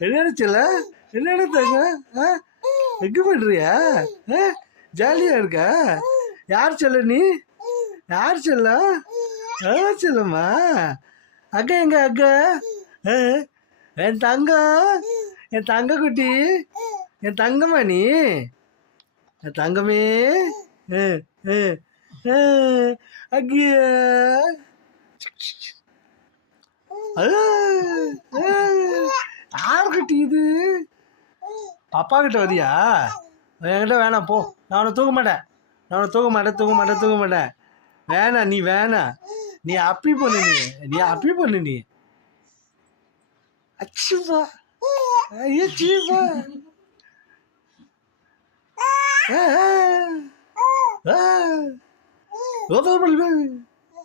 என்னடா சொல்ல என்னடா தங்க எங்க பண்றியா ஜாலியா இருக்கா யார் சொல்ல நீ யார் சொல்ல சொல்லுமா அக்கா எங்க அக்கா என் தங்கம் என் தங்க குட்டி என் தங்கம்மா நீ என் தங்கமே அக்கியா யார் கட்டி இது அப்பா கிட்ட வரியா என்கிட்ட வேணாம் போ நான் அவனை தூக்க மாட்டேன் தூக்க மாட்டேன் வேணாம் நீ வேணாம் நீ அப்படி பண்ணு நீ அச்சுவா ஐயோ சீவா ஓ